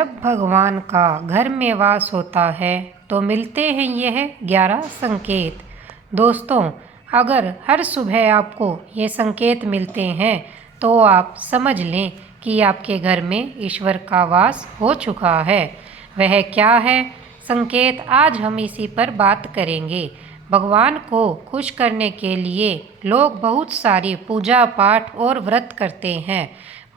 जब भगवान का घर में वास होता है तो मिलते हैं यह 11 संकेत। दोस्तों, अगर हर सुबह आपको ये संकेत मिलते हैं तो आप समझ लें कि आपके घर में ईश्वर का वास हो चुका है। वह क्या है संकेत, आज हम इसी पर बात करेंगे। भगवान को खुश करने के लिए लोग बहुत सारी पूजा पाठ और व्रत करते हैं।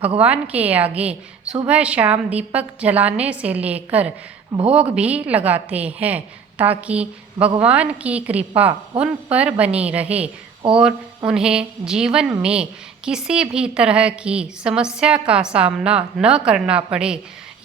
भगवान के आगे सुबह शाम दीपक जलाने से लेकर भोग भी लगाते हैं ताकि भगवान की कृपा उन पर बनी रहे और उन्हें जीवन में किसी भी तरह की समस्या का सामना न करना पड़े।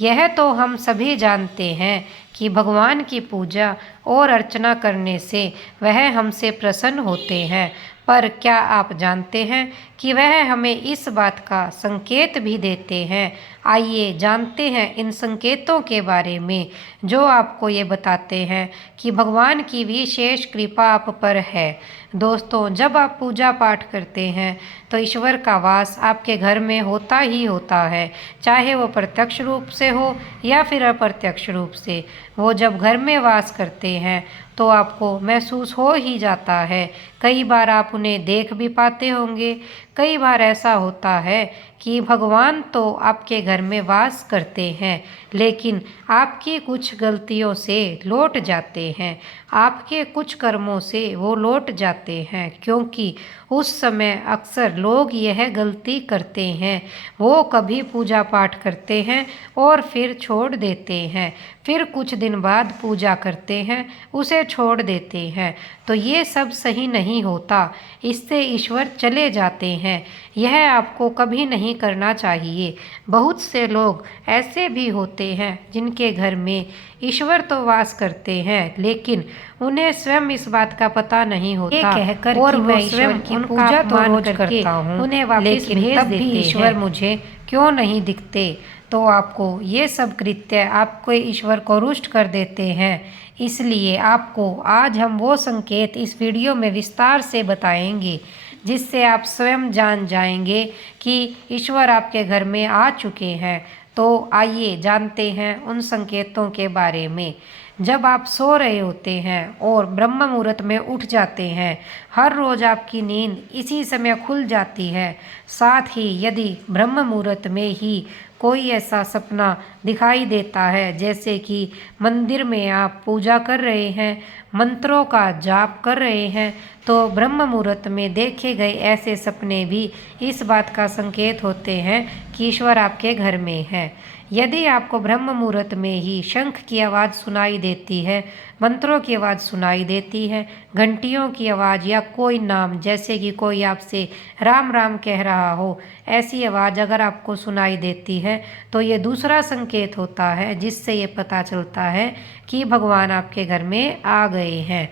यह तो हम सभी जानते हैं कि भगवान की पूजा और अर्चना करने से वह हमसे प्रसन्न होते हैं, पर क्या आप जानते हैं कि वह हमें इस बात का संकेत भी देते हैं। आइए जानते हैं इन संकेतों के बारे में जो आपको ये बताते हैं कि भगवान की विशेष कृपा आप पर है। दोस्तों, जब आप पूजा पाठ करते हैं तो ईश्वर का वास आपके घर में होता ही होता है, चाहे वो प्रत्यक्ष रूप से हो या फिर अप्रत्यक्ष रूप से। वो जब घर में वास करते हैं तो आपको महसूस हो ही जाता है। कई बार आप उन्हें देख भी पाते होंगे। कई बार ऐसा होता है कि भगवान तो आपके घर में वास करते हैं, लेकिन आपकी कुछ गलतियों से लौट जाते हैं। आपके कुछ कर्मों से वो लौट जाते हैं, क्योंकि उस समय अक्सर लोग यह गलती करते हैं। वो कभी पूजा पाठ करते हैं और फिर छोड़ देते हैं, फिर कुछ दिन बाद पूजा करते हैं, उसे छोड़ देते हैं। तो ये सब सही नहीं होता, इससे ईश्वर चले जाते हैं। यह आपको कभी नहीं करना चाहिए। बहुत से लोग ऐसे भी होते हैं जिनके घर में ईश्वर तो वास करते हैं, लेकिन उन्हें स्वयं इस बात का पता नहीं होता। ये कहकर और मैं ईश्वर की पूजा तो रोज करता हूँ, उन्हें वापस भेज देते हैं। ईश्वर मुझे क्यों नहीं दिखते? तो आपको ये सब कृत्य आपको ईश्वर को रुष्ट कर देते हैं। इसलिए आपको आज हम वो संकेत इस वीडियो में विस्तार से बताएंगे जिससे आप स्वयं जान जाएंगे कि ईश्वर आपके घर में आ चुके हैं। तो आइए जानते हैं उन संकेतों के बारे में। जब आप सो रहे होते हैं और ब्रह्म मुहूर्त में उठ जाते हैं, हर रोज आपकी नींद इसी समय खुल जाती है। साथ ही यदि ब्रह्म मुहूर्त में ही कोई ऐसा सपना दिखाई देता है, जैसे कि मंदिर में आप पूजा कर रहे हैं, मंत्रों का जाप कर रहे हैं, तो ब्रह्म मुहूर्त में देखे गए ऐसे सपने भी इस बात का संकेत होते हैं कि ईश्वर आपके घर में है। यदि आपको ब्रह्म मुहूर्त में ही शंख की आवाज़ सुनाई देती है, मंत्रों की आवाज़ सुनाई देती है, घंटियों की आवाज़ या कोई नाम, जैसे कि कोई आपसे राम राम कह रहा हो, ऐसी आवाज़ अगर आपको सुनाई देती है तो ये दूसरा संकेत होता है जिससे ये पता चलता है कि भगवान आपके घर में आ गए हैं।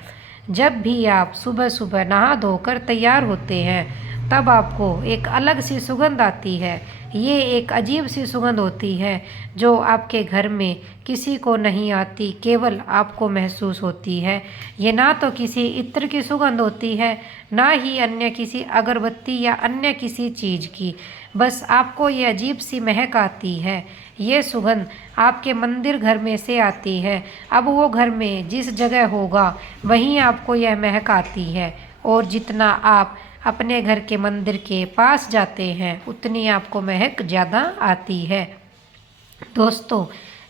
जब भी आप सुबह सुबह नहा धोकर तैयार होते हैं तब आपको एक अलग सी सुगंध आती है। ये एक अजीब सी सुगंध होती है जो आपके घर में किसी को नहीं आती, केवल आपको महसूस होती है। ये ना तो किसी इत्र की सुगंध होती है, ना ही अन्य किसी अगरबत्ती या अन्य किसी चीज़ की, बस आपको ये अजीब सी महक आती है। ये सुगंध आपके मंदिर घर में से आती है। अब वो घर में जिस जगह होगा वहीं आपको यह महक आती है, और जितना आप अपने घर के मंदिर के पास जाते हैं उतनी आपको महक ज़्यादा आती है। दोस्तों,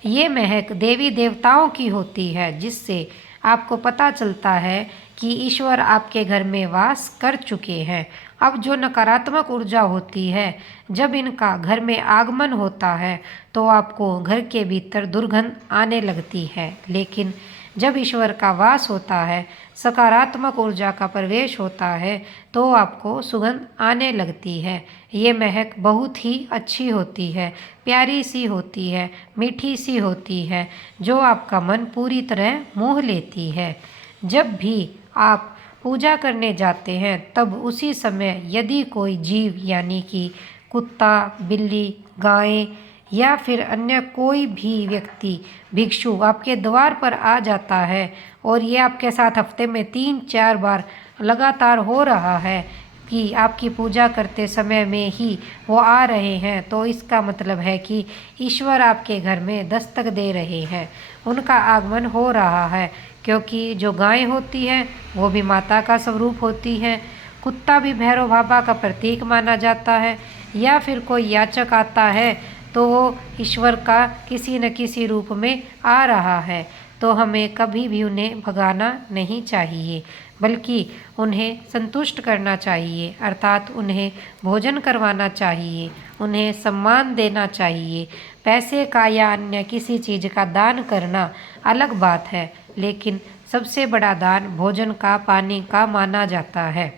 ये महक देवी देवताओं की होती है, जिससे आपको पता चलता है कि ईश्वर आपके घर में वास कर चुके हैं। अब जो नकारात्मक ऊर्जा होती है, जब इनका घर में आगमन होता है तो आपको घर के भीतर दुर्गंध आने लगती है, लेकिन जब ईश्वर का वास होता है, सकारात्मक ऊर्जा का प्रवेश होता है, तो आपको सुगंध आने लगती है। ये महक बहुत ही अच्छी होती है, प्यारी सी होती है, मीठी सी होती है, जो आपका मन पूरी तरह मोह लेती है। जब भी आप पूजा करने जाते हैं तब उसी समय यदि कोई जीव यानी कि कुत्ता, बिल्ली, गाय या फिर अन्य कोई भी व्यक्ति, भिक्षु आपके द्वार पर आ जाता है और ये आपके साथ हफ्ते में 3-4 बार लगातार हो रहा है, कि आपकी पूजा करते समय में ही वो आ रहे हैं, तो इसका मतलब है कि ईश्वर आपके घर में दस्तक दे रहे हैं, उनका आगमन हो रहा है। क्योंकि जो गाय होती है वो भी माता का स्वरूप होती है, कुत्ता भी भैरव बाबा का प्रतीक माना जाता है, या फिर कोई याचक आता है तो वो ईश्वर का किसी न किसी रूप में आ रहा है। तो हमें कभी भी उन्हें भगाना नहीं चाहिए, बल्कि उन्हें संतुष्ट करना चाहिए, अर्थात उन्हें भोजन करवाना चाहिए, उन्हें सम्मान देना चाहिए। पैसे का या अन्य किसी चीज़ का दान करना अलग बात है, लेकिन सबसे बड़ा दान भोजन का, पानी का माना जाता है।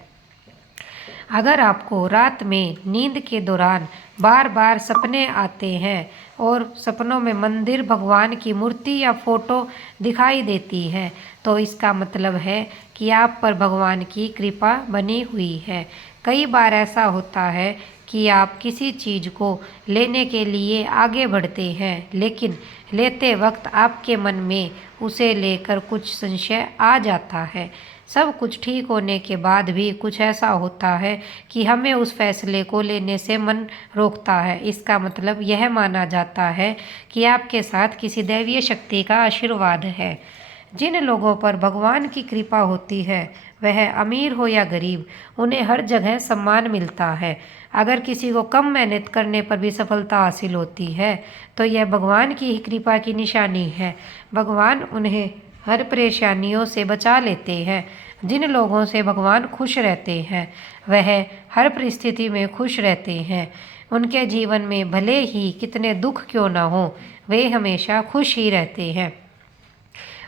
अगर आपको रात में नींद के दौरान बार बार सपने आते हैं और सपनों में मंदिर, भगवान की मूर्ति या फोटो दिखाई देती है, तो इसका मतलब है कि आप पर भगवान की कृपा बनी हुई है। कई बार ऐसा होता है कि आप किसी चीज़ को लेने के लिए आगे बढ़ते हैं, लेकिन लेते वक्त आपके मन में उसे लेकर कुछ संशय आ जाता है। सब कुछ ठीक होने के बाद भी कुछ ऐसा होता है कि हमें उस फैसले को लेने से मन रोकता है। इसका मतलब यह माना जाता है कि आपके साथ किसी दैवीय शक्ति का आशीर्वाद है। जिन लोगों पर भगवान की कृपा होती है, वह अमीर हो या गरीब, उन्हें हर जगह सम्मान मिलता है। अगर किसी को कम मेहनत करने पर भी सफलता हासिल होती है, तो यह भगवान की ही कृपा की निशानी है। भगवान उन्हें हर परेशानियों से बचा लेते हैं। जिन लोगों से भगवान खुश रहते हैं, वह हर परिस्थिति में खुश रहते हैं। उनके जीवन में भले ही कितने दुख क्यों ना हो, वे हमेशा खुश ही रहते हैं।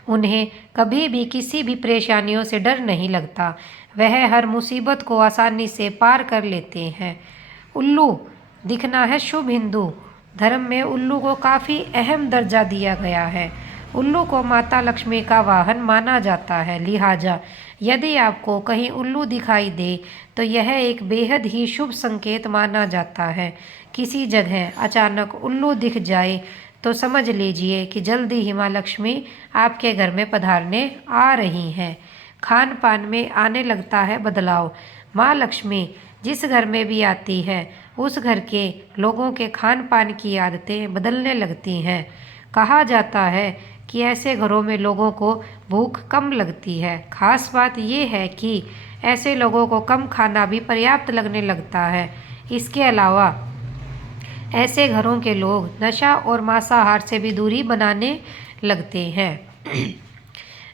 उन्हें कभी भी किसी भी परेशानियों से डर नहीं लगता। वह हर मुसीबत को आसानी से पार कर लेते हैं। उल्लू दिखना है शुभ। हिंदू धर्म में उल्लू को काफ़ी अहम दर्जा दिया गया है। उल्लू को माता लक्ष्मी का वाहन माना जाता है, लिहाजा यदि आपको कहीं उल्लू दिखाई दे तो यह एक बेहद ही शुभ संकेत माना जाता है। किसी जगह अचानक उल्लू दिख जाए तो समझ लीजिए कि जल्दी ही माँ लक्ष्मी आपके घर में पधारने आ रही हैं। खान पान में आने लगता है बदलाव। माँ लक्ष्मी जिस घर में भी आती है, उस घर के लोगों के खान पान की आदतें बदलने लगती हैं। कहा जाता है कि ऐसे घरों में लोगों को भूख कम लगती है। खास बात यह है कि ऐसे लोगों को कम खाना भी पर्याप्त लगने लगता है। इसके अलावा ऐसे घरों के लोग नशा और मांसाहार से भी दूरी बनाने लगते हैं।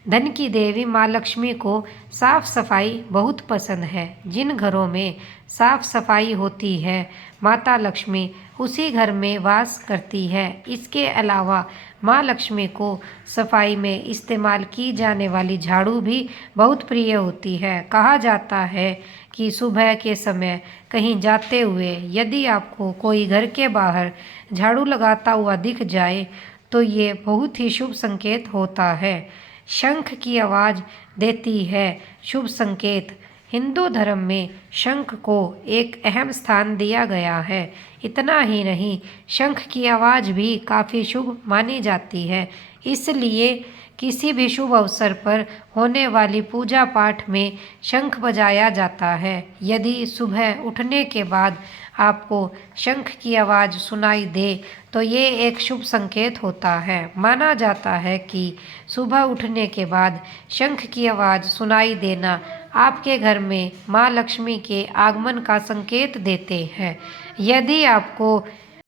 धन की देवी माँ लक्ष्मी को साफ सफाई बहुत पसंद है। जिन घरों में साफ सफाई होती है, माता लक्ष्मी उसी घर में वास करती है। इसके अलावा माँ लक्ष्मी को सफाई में इस्तेमाल की जाने वाली झाड़ू भी बहुत प्रिय होती है। कहा जाता है कि सुबह के समय कहीं जाते हुए यदि आपको कोई घर के बाहर झाड़ू लगाता हुआ दिख जाए, तो ये बहुत ही शुभ संकेत होता है। शंख की आवाज़ देती है शुभ संकेत। हिंदू धर्म में शंख को एक अहम स्थान दिया गया है। इतना ही नहीं, शंख की आवाज़ भी काफ़ी शुभ मानी जाती है। इसलिए किसी भी शुभ अवसर पर होने वाली पूजा पाठ में शंख बजाया जाता है। यदि सुबह उठने के बाद आपको शंख की आवाज़ सुनाई दे तो ये एक शुभ संकेत होता है। माना जाता है कि सुबह उठने के बाद शंख की आवाज़ सुनाई देना आपके घर में माँ लक्ष्मी के आगमन का संकेत देते हैं।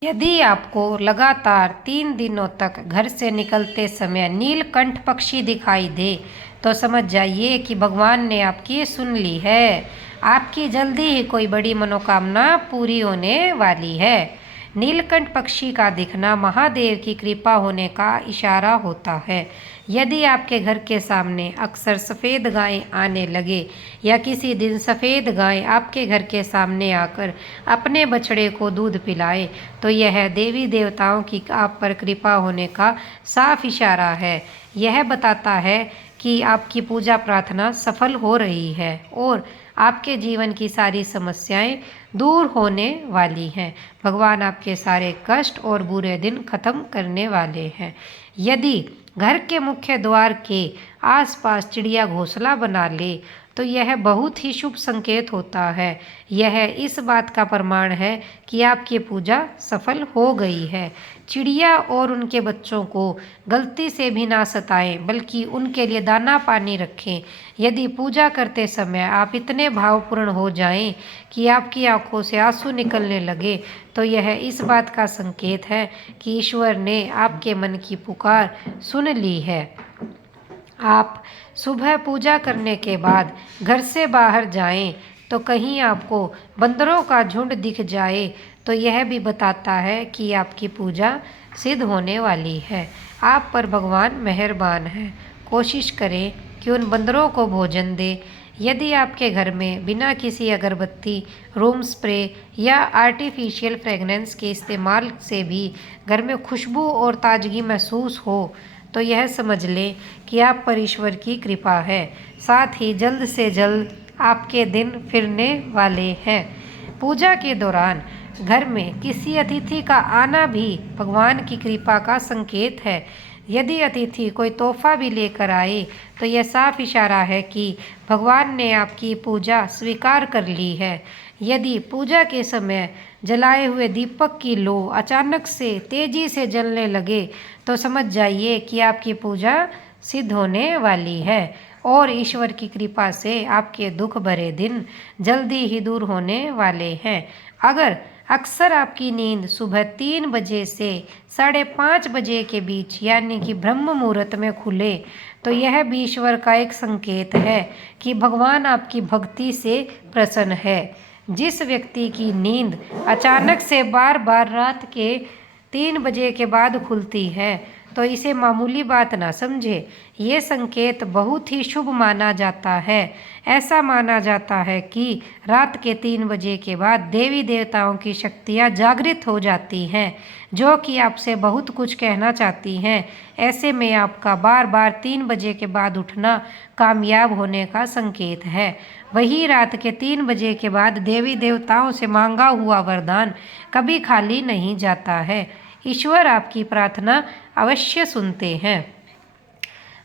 यदि आपको लगातार 3 दिनों तक घर से निकलते समय नीलकंठ पक्षी दिखाई दे, तो समझ जाइए कि भगवान ने आपकी सुन ली है। आपकी जल्दी ही कोई बड़ी मनोकामना पूरी होने वाली है। नीलकंठ पक्षी का दिखना महादेव की कृपा होने का इशारा होता है। यदि आपके घर के सामने अक्सर सफ़ेद गायें आने लगे या किसी दिन सफ़ेद गाय आपके घर के सामने आकर अपने बछड़े को दूध पिलाए, तो यह देवी देवताओं की आप पर कृपा होने का साफ इशारा है। यह बताता है कि आपकी पूजा प्रार्थना सफल हो रही है और आपके जीवन की सारी समस्याएं दूर होने वाली हैं। भगवान आपके सारे कष्ट और बुरे दिन खत्म करने वाले हैं। यदि घर के मुख्य द्वार के आसपास चिड़िया घोंसला बना ले, तो यह बहुत ही शुभ संकेत होता है। यह इस बात का प्रमाण है कि आपकी पूजा सफल हो गई है। चिड़िया और उनके बच्चों को गलती से भी ना सताएं, बल्कि उनके लिए दाना पानी रखें। यदि पूजा करते समय आप इतने भावपूर्ण हो जाएं कि आपकी आंखों से आंसू निकलने लगे, तो यह इस बात का संकेत है कि ईश्वर ने आपके मन की पुकार सुन ली है। आप सुबह पूजा करने के बाद घर से बाहर जाएं तो कहीं आपको बंदरों का झुंड दिख जाए तो यह भी बताता है कि आपकी पूजा सिद्ध होने वाली है। आप पर भगवान मेहरबान है। कोशिश करें कि उन बंदरों को भोजन दें। यदि आपके घर में बिना किसी अगरबत्ती, रूम स्प्रे या आर्टिफिशियल फ्रेगनेंस के इस्तेमाल से भी घर में खुशबू और ताजगी महसूस हो, तो यह समझ लें कि आप पर ईश्वर की कृपा है। साथ ही जल्द से जल्द आपके दिन फिरने वाले हैं। पूजा के दौरान घर में किसी अतिथि का आना भी भगवान की कृपा का संकेत है। यदि अतिथि कोई तोहफा भी लेकर आए तो यह साफ इशारा है कि भगवान ने आपकी पूजा स्वीकार कर ली है। यदि पूजा के समय जलाए हुए दीपक की लो अचानक से तेजी से जलने लगे तो समझ जाइए कि आपकी पूजा सिद्ध होने वाली है और ईश्वर की कृपा से आपके दुख भरे दिन जल्दी ही दूर होने वाले हैं। अगर अक्सर आपकी नींद सुबह 3 बजे से 5:30 बजे के बीच यानी कि ब्रह्म मुहूर्त में खुले, तो यह भी ईश्वर का एक संकेत है कि भगवान आपकी भक्ति से प्रसन्न है। जिस व्यक्ति की नींद अचानक से बार बार रात के 3 बजे के बाद खुलती है, तो इसे मामूली बात ना समझे। ये संकेत बहुत ही शुभ माना जाता है। ऐसा माना जाता है कि रात के 3 बजे के बाद देवी देवताओं की शक्तियाँ जागृत हो जाती हैं, जो कि आपसे बहुत कुछ कहना चाहती हैं। ऐसे में आपका बार बार 3 बजे के बाद उठना कामयाब होने का संकेत है। वही रात के 3 बजे के बाद देवी देवताओं से मांगा हुआ वरदान कभी खाली नहीं जाता है। ईश्वर आपकी प्रार्थना अवश्य सुनते हैं।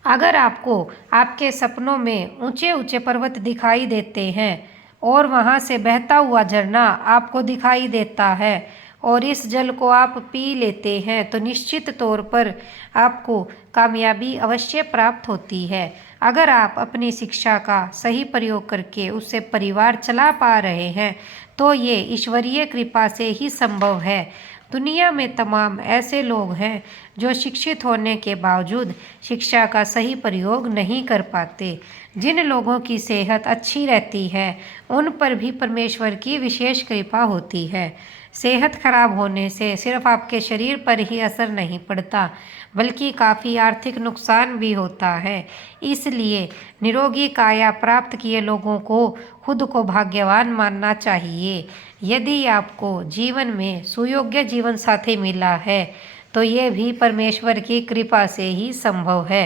अगर आपको आपके सपनों में ऊंचे ऊंचे पर्वत दिखाई देते हैं और वहां से बहता हुआ झरना आपको दिखाई देता है और इस जल को आप पी लेते हैं, तो निश्चित तौर पर आपको कामयाबी अवश्य प्राप्त होती है। अगर आप अपनी शिक्षा का सही प्रयोग करके उससे परिवार चला पा रहे हैं, तो ये ईश्वरीय कृपा से ही संभव है। दुनिया में तमाम ऐसे लोग हैं जो शिक्षित होने के बावजूद शिक्षा का सही प्रयोग नहीं कर पाते। जिन लोगों की सेहत अच्छी रहती है उन पर भी परमेश्वर की विशेष कृपा होती है। सेहत खराब होने से सिर्फ आपके शरीर पर ही असर नहीं पड़ता, बल्कि काफ़ी आर्थिक नुकसान भी होता है। इसलिए निरोगी काया प्राप्त किए लोगों को खुद को भाग्यवान मानना चाहिए। यदि आपको जीवन में सुयोग्य जीवन साथी मिला है, तो ये भी परमेश्वर की कृपा से ही संभव है।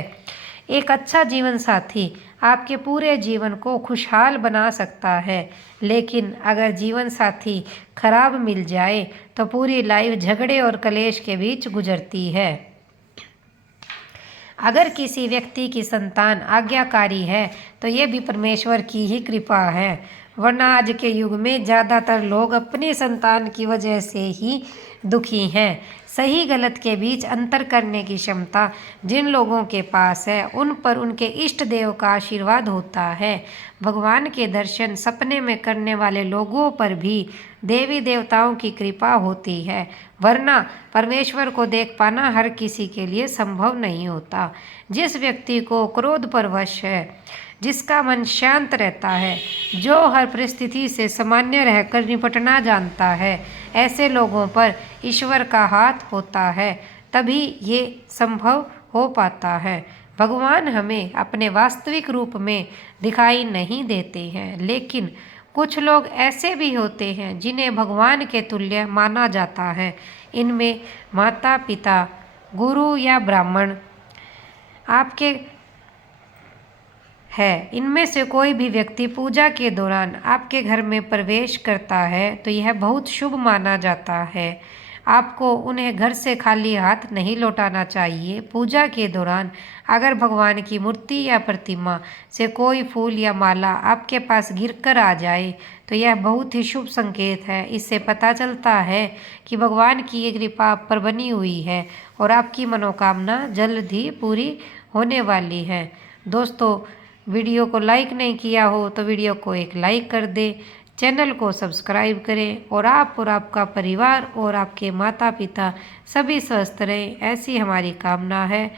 एक अच्छा जीवन साथी आपके पूरे जीवन को खुशहाल बना सकता है, लेकिन अगर जीवन साथी खराब मिल जाए तो पूरी लाइफ झगड़े और कलेश के बीच गुजरती है। अगर किसी व्यक्ति की संतान आज्ञाकारी है तो ये भी परमेश्वर की ही कृपा है, वरना आज के युग में ज़्यादातर लोग अपनी संतान की वजह से ही दुखी हैं। सही गलत के बीच अंतर करने की क्षमता जिन लोगों के पास है उन पर उनके इष्ट देव का आशीर्वाद होता है। भगवान के दर्शन सपने में करने वाले लोगों पर भी देवी देवताओं की कृपा होती है, वरना परमेश्वर को देख पाना हर किसी के लिए संभव नहीं होता। जिस व्यक्ति को क्रोध पर वश है, जिसका मन शांत रहता है, जो हर परिस्थिति से सामान्य रहकर निपटना जानता है, ऐसे लोगों पर ईश्वर का हाथ होता है, तभी ये संभव हो पाता है। भगवान हमें अपने वास्तविक रूप में दिखाई नहीं देते हैं, लेकिन कुछ लोग ऐसे भी होते हैं जिन्हें भगवान के तुल्य माना जाता है। इनमें माता पिता, गुरु या ब्राह्मण आपके है। इनमें से कोई भी व्यक्ति पूजा के दौरान आपके घर में प्रवेश करता है तो यह बहुत शुभ माना जाता है। आपको उन्हें घर से खाली हाथ नहीं लौटाना चाहिए। पूजा के दौरान अगर भगवान की मूर्ति या प्रतिमा से कोई फूल या माला आपके पास गिरकर आ जाए तो यह बहुत ही शुभ संकेत है। इससे पता चलता है कि भगवान की ये कृपा आप पर बनी हुई है और आपकी मनोकामना जल्द ही पूरी होने वाली है। दोस्तों, वीडियो को लाइक नहीं किया हो तो वीडियो को एक लाइक कर दें, चैनल को सब्सक्राइब करें और आप और आपका परिवार और आपके माता पिता सभी स्वस्थ रहें, ऐसी हमारी कामना है।